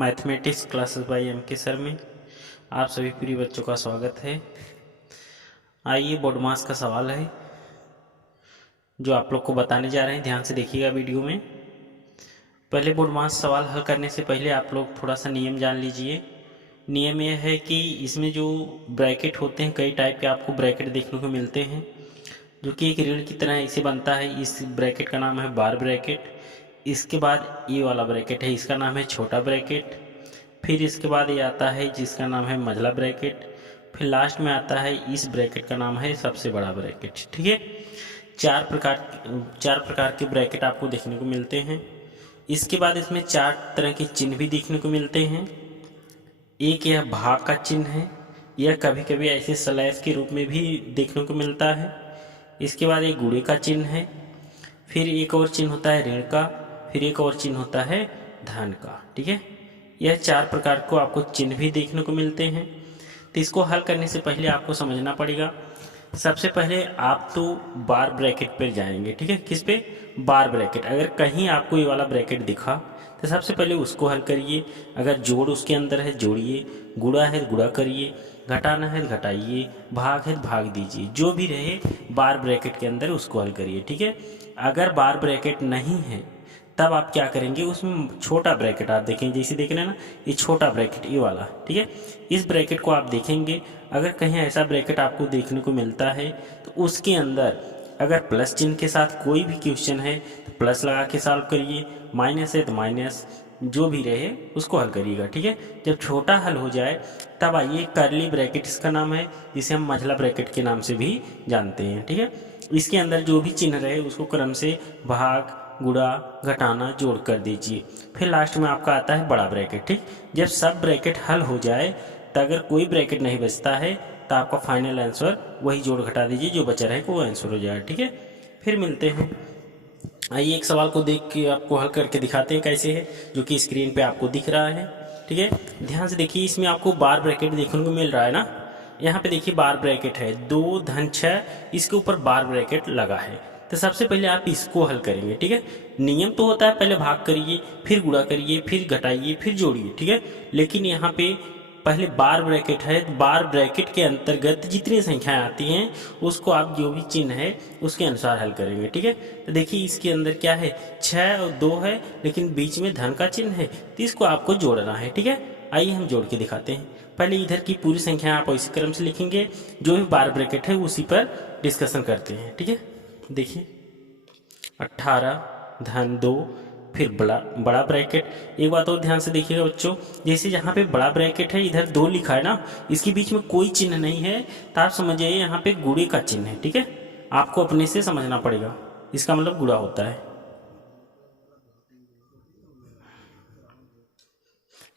Mathematics classes bye M के sir में आप सभी प्रिय बच्चों का स्वागत है। आइए बोर्ड मास का सवाल है जो आप लोग को बताने जा रहे हैं, ध्यान से देखिएगा वीडियो में। पहले बोर्ड मास सवाल हल करने से पहले आप लोग थोड़ा सा नियम जान लीजिए। नियम यह है कि इसमें जो ब्रैकेट होते हैं, कई टाइप के आपको ब्रैकेट देखने को मिलते हैं जो कि एक ऋण की तरह ऐसे बनता है। इस ब्रैकेट का नाम है बार ब्रैकेट। इसके बाद ये वाला ब्रैकेट है, इसका नाम है छोटा ब्रैकेट। फिर इसके बाद ये आता है जिसका नाम है मझला ब्रैकेट। फिर लास्ट में आता है इस ब्रैकेट का नाम है सबसे बड़ा ब्रैकेट। ठीक है, चार प्रकार के ब्रैकेट आपको देखने को मिलते हैं। इसके बाद इसमें चार तरह के चिन्ह भी देखने को मिलते हैं। एक यह भाग का चिन्ह है, यह कभी कभी ऐसे स्लैश के रूप में भी देखने को मिलता है। इसके बाद एक गुणे का चिन्ह है। फिर एक और चिन्ह होता है ऋण का। फिर एक और चिन्ह होता है धन का। ठीक है, यह चार प्रकार को आपको चिन्ह भी देखने को मिलते हैं। तो इसको हल करने से पहले आपको समझना पड़ेगा। सबसे पहले आप तो बार ब्रैकेट पर जाएंगे। ठीक है, किस पे? बार ब्रैकेट। अगर कहीं आपको ये वाला ब्रैकेट दिखा तो सबसे पहले उसको हल करिए। अगर जोड़ उसके अंदर है जोड़िए, गुणा है गुणा करिए, घटाना है घटाइए, भाग है भाग दीजिए। जो भी रहे बार ब्रैकेट के अंदर उसको हल करिए। ठीक है, अगर बार ब्रैकेट नहीं है तब आप क्या करेंगे, उसमें छोटा ब्रैकेट आप देखेंगे, जैसे देख रहे हैं ना, ये छोटा ब्रैकेट ये वाला। ठीक है, इस ब्रैकेट को आप देखेंगे। अगर कहीं ऐसा ब्रैकेट आपको देखने को मिलता है तो उसके अंदर अगर प्लस चिन्ह के साथ कोई भी क्वेश्चन है तो प्लस लगा के सॉल्व करिए, माइनस है तो माइनस, जो भी रहे उसको हल करिएगा। ठीक है, जब छोटा हल हो जाए तब आइए कर्ली ब्रैकेट इसका नाम है, जिसे हम मझला ब्रैकेट के नाम से भी जानते हैं। ठीक है, इसके अंदर जो भी चिन्ह रहे उसको क्रम से भाग गुणा घटाना जोड़ कर दीजिए। फिर लास्ट में आपका आता है बड़ा ब्रैकेट। ठीक, जब सब ब्रैकेट हल हो जाए तो अगर कोई ब्रैकेट नहीं बचता है तो आपका फाइनल आंसर वही जोड़ घटा दीजिए, जो बचा रहेगा वो आंसर हो जाएगा। ठीक है, फिर मिलते हैं। आइए एक सवाल को देख के आपको हल करके दिखाते हैं कैसे है, जो कि स्क्रीन पे आपको दिख रहा है। ठीक है, ध्यान से देखिए। इसमें आपको बार ब्रैकेट देखने को मिल रहा है ना। यहाँ पे देखिए बार ब्रैकेट है 2 धन 6, इसके ऊपर बार ब्रैकेट लगा है। तो सबसे पहले आप इसको हल करेंगे। ठीक है, नियम तो होता है पहले भाग करिए, फिर गुणा करिए, फिर घटाइए, फिर जोड़िए। ठीक है, लेकिन यहाँ पे पहले बार ब्रैकेट है तो बार ब्रैकेट के अंतर्गत जितनी संख्याएं आती हैं उसको आप जो भी चिन्ह है उसके अनुसार हल करेंगे। ठीक है, तो देखिए इसके अंदर क्या है, 6 और 2 है, लेकिन बीच में धन का चिन्ह है तो इसको आपको जोड़ना है। ठीक है, आइए हम जोड़ के दिखाते हैं। पहले इधर की पूरी संख्या आप इसी क्रम से लिखेंगे, जो भी बार ब्रैकेट है उसी पर डिस्कशन करते हैं। ठीक है, देखिए 18 धन 2, फिर बड़ा ब्रैकेट। एक बात और ध्यान से देखिएगा बच्चों, जैसे यहाँ पे बड़ा ब्रैकेट है, इधर 2 लिखा है ना, इसके बीच में कोई चिन्ह नहीं है तो आप समझिए यहाँ पे गुणे का चिन्ह है। ठीक है, आपको अपने से समझना पड़ेगा, इसका मतलब गुणा होता है।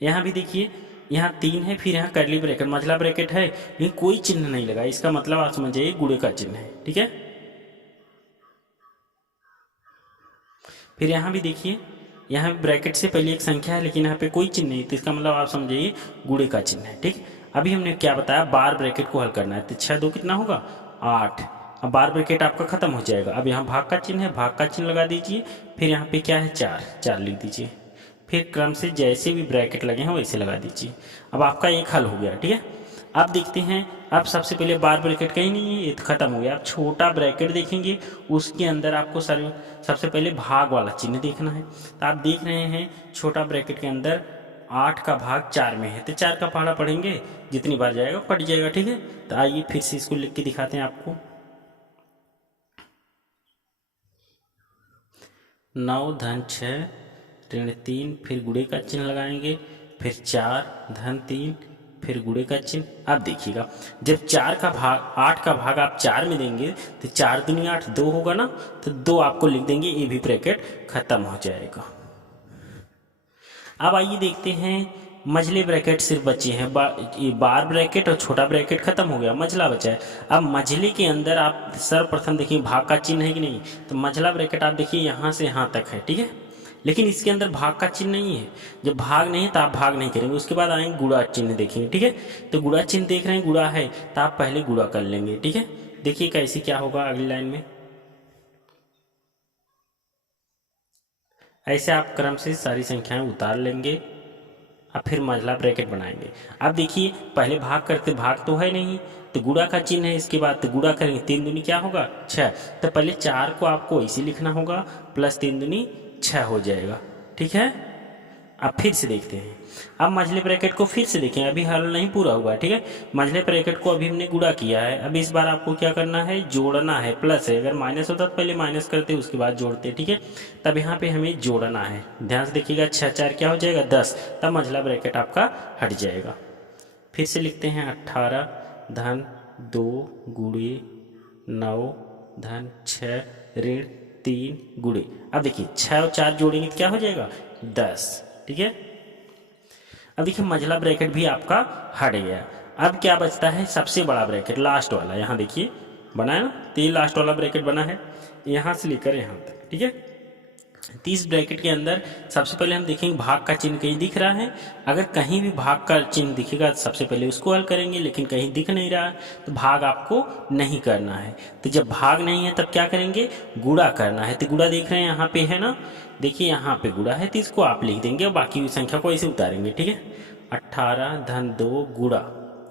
यहाँ भी देखिए, यहाँ 3 है, फिर यहाँ कर्ली ब्रैकेट मझला ब्रैकेट है, लेकिन कोई चिन्ह नहीं लगा, इसका मतलब आप समझिए गुणे का चिन्ह है। ठीक है, फिर यहाँ भी देखिए, यहाँ भी ब्रैकेट से पहले एक संख्या है लेकिन यहाँ पे कोई चिन्ह नहीं, तो इसका मतलब आप समझिए गुणे का चिन्ह है। ठीक, अभी हमने क्या बताया, बार ब्रैकेट को हल करना है। तो 6 2 कितना होगा 8। अब बार ब्रैकेट आपका खत्म हो जाएगा। अब यहाँ भाग का चिन्ह है, भाग का चिन्ह लगा दीजिए। फिर यहाँ पे क्या है 4, 4 लिख दीजिए। फिर क्रम से जैसे भी ब्रैकेट लगे हैं वैसे लगा दीजिए। अब आपका एक हल हो गया। ठीक है, अब देखते हैं। अब सबसे पहले बार ब्रैकेट कहीं नहीं है, ये तो खत्म हो गया। आप छोटा ब्रैकेट देखेंगे, उसके अंदर आपको सबसे पहले भाग वाला चिन्ह देखना है। तो आप देख रहे हैं छोटा ब्रैकेट के अंदर 8 का भाग 4 में है, तो 4 का पहाड़ा पढ़ेंगे, जितनी बार जाएगा कट जाएगा। ठीक है, तो आइए फिर से इसको लिख के दिखाते हैं आपको। 9 धन 6 ऋण 3, फिर गुणे का चिन्ह लगाएंगे, फिर 4 धन 3, फिर गुणे का चिन्ह। अब देखिएगा, जब 4 का भाग 8 का भाग आप 4 में देंगे तो 4 दूनी 8, 2 होगा ना, तो 2 आपको लिख देंगे, ये भी ब्रैकेट खत्म हो जाएगा। अब आइए देखते हैं, मझले ब्रैकेट सिर्फ बचे हैं। ये बार ब्रैकेट और छोटा ब्रैकेट खत्म हो गया, मझला बचा है। अब मझले के अंदर आप सर्वप्रथम देखिए भाग का चिन्ह है कि नहीं, तो मझला ब्रैकेट आप देखिए यहाँ से यहाँ तक है। ठीक है, लेकिन इसके अंदर भाग का चिन्ह नहीं है। जब भाग नहीं है तो आप भाग नहीं करेंगे, उसके बाद आएंगे गुणा चिन्ह देखेंगे। ठीक है, तो गुणा चिन्ह देख रहे हैं, गुणा है तो आप पहले गुणा कर लेंगे। ठीक है, देखिए कैसे क्या होगा अगली लाइन में। ऐसे आप क्रम से सारी संख्याएं उतार लेंगे। अब फिर मंझला ब्रैकेट बनाएंगे। अब देखिए पहले भाग करते, भाग तो है नहीं तो गुणा का चिन्ह है, इसके बाद तो गुणा करेंगे, 3 दूनी क्या होगा 6, तो पहले 4 को आपको ऐसे लिखना होगा, प्लस 3 दूनी 6 हो जाएगा। ठीक है, अब फिर से देखते हैं। अब मंझले ब्रैकेट को फिर से देखें, अभी हल नहीं पूरा हुआ है। ठीक है, मंझले ब्रैकेट को अभी हमने गुणा किया है, अब इस बार आपको क्या करना है, जोड़ना है। प्लस है, अगर माइनस होता तो पहले माइनस करते उसके बाद जोड़ते। ठीक है, तब यहाँ पे हमें जोड़ना है, ध्यान से देखिएगा। 6 4 क्या हो जाएगा 10, तब मंझला ब्रैकेट आपका हट जाएगा। फिर से लिखते हैं 18 धन 2 गुणे 9 धन 6 ऋण 3 गुणे, अब देखिए 6 और 4 जोड़ेंगे तो क्या हो जाएगा 10। ठीक है, अब देखिए मंझला ब्रैकेट भी आपका हट गया। अब क्या बचता है, सबसे बड़ा ब्रैकेट लास्ट वाला, यहाँ देखिए बना है ना, तो ये लास्ट वाला ब्रैकेट बना है यहाँ से लेकर यहाँ तक। ठीक है, 30 ब्रैकेट के अंदर सबसे पहले हम देखेंगे भाग का चिन्ह कहीं दिख रहा है। अगर कहीं भी भाग का चिन्ह दिखेगा तो सबसे पहले उसको हल करेंगे, लेकिन कहीं दिख नहीं रहा तो भाग आपको नहीं करना है। तो जब भाग नहीं है तब क्या करेंगे, गुणा करना है। तो गुणा देख रहे हैं यहाँ पे है ना, देखिए यहाँ पे गुणा है तो इसको आप लिख देंगे और बाकी संख्या को ऐसे उतारेंगे। ठीक है, 18 धन 2 गुणा,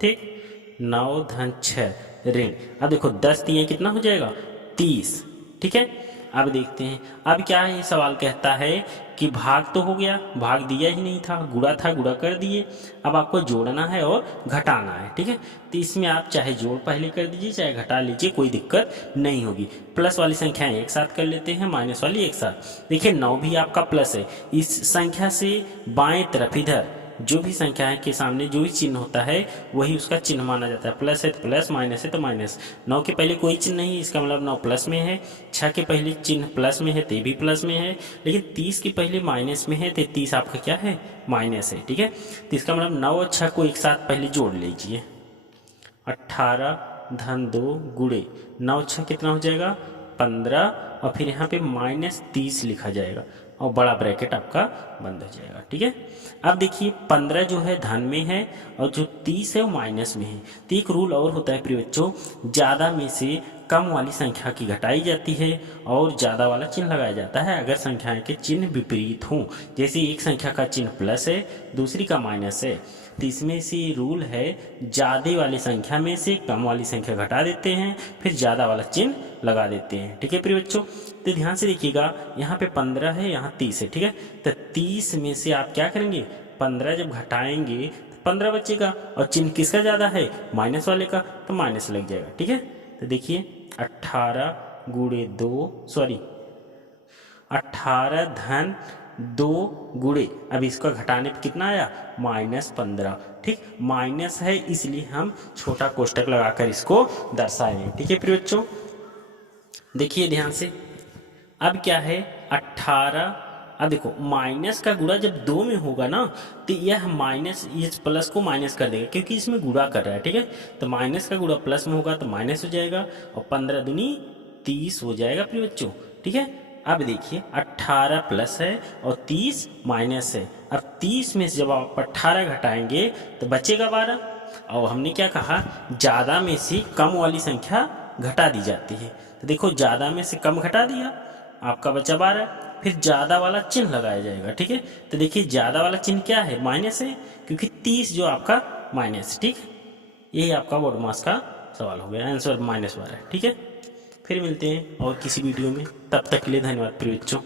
ठीक 9 धन 6 ऋण, अब देखो 10 दिए कितना हो जाएगा 30। ठीक है, अब देखते हैं, अब क्या है, ये सवाल कहता है कि भाग तो हो गया, भाग दिया ही नहीं था, गुणा था, गुणा कर दिए, अब आपको जोड़ना है और घटाना है। ठीक है, तो इसमें आप चाहे जोड़ पहले कर दीजिए चाहे घटा लीजिए, कोई दिक्कत नहीं होगी। प्लस वाली संख्याएं एक साथ कर लेते हैं, माइनस वाली एक साथ। देखिए 9 भी आपका प्लस है, इस संख्या से बाएं तरफ इधर जो भी संख्या है के सामने जो भी चिन्ह होता है वही उसका चिन्ह माना जाता है। प्लस है तो प्लस, माइनस है तो माइनस। 9 के पहले कोई चिन्ह नहीं, इसका मतलब 9 प्लस में है। 6 के पहले चिन्ह प्लस में है तो भी प्लस में है, लेकिन 30 के पहले माइनस में है तो 30 आपका क्या है माइनस है। ठीक है, तो इसका मतलब 9 और 6 को एक साथ पहले जोड़ लीजिए। 18 धन 2 गुणे 9 6 कितना हो जाएगा 15, और फिर यहाँ पे -30 लिखा जाएगा और बड़ा ब्रैकेट आपका बंद हो जाएगा। ठीक है, अब देखिए 15 जो है धन में है और जो 30 है वो माइनस में है। तो एक रूल और होता है प्रिय बच्चों, ज़्यादा में से कम वाली संख्या की घटाई जाती है और ज़्यादा वाला चिन्ह लगाया जाता है अगर संख्याएं के चिन्ह विपरीत हों। जैसे एक संख्या का चिन्ह प्लस है दूसरी का माइनस है, तो इसमें से रूल है ज़्यादा वाली संख्या में से कम वाली संख्या घटा देते हैं, फिर ज़्यादा वाला चिन्ह लगा देते हैं। ठीक है प्रिय बच्चों, तो ध्यान से देखिएगा, यहाँ पे 15 है, यहाँ 30 है। ठीक है, तो 30 में से आप क्या करेंगे 15 जब घटाएंगे तो 15 बचेगा, और चिन्ह किसका ज़्यादा है माइनस वाले का, तो माइनस लग जाएगा। ठीक है, तो देखिए 18 गुणे 2 सॉरी 18 धन 2 गुणे, अब इसका घटाने पे कितना आया -15। ठीक, माइनस है इसलिए हम छोटा कोष्टक लगाकर इसको दर्शाएंगे। ठीक है प्रिय बच्चों, देखिए ध्यान से, अब क्या है 18, अब देखो माइनस का गुणा जब 2 में होगा ना तो यह माइनस इस प्लस को माइनस कर देगा क्योंकि इसमें गुणा कर रहा है। ठीक है, तो माइनस का गुणा प्लस में होगा तो माइनस हो जाएगा और 15 दूनी 30 हो जाएगा प्रिय बच्चों। ठीक है, अब देखिए 18 प्लस है और 30 माइनस है। अब 30 में से जब आप 18 घटाएंगे तो बचेगा 12, और हमने क्या कहा ज़्यादा में से कम वाली संख्या घटा दी जाती है। तो देखो ज़्यादा में से कम घटा दिया, आपका बचा 12, फिर ज़्यादा वाला चिन्ह लगाया जाएगा। ठीक है, तो देखिए ज़्यादा वाला चिन्ह क्या है माइनस है, क्योंकि 30 जो आपका माइनस। ठीक, यही आपका बोर्ड मास का सवाल हो गया, आंसर -12। ठीक है, फिर मिलते हैं और किसी वीडियो में, तब तक के लिए धन्यवाद प्रिय बच्चों।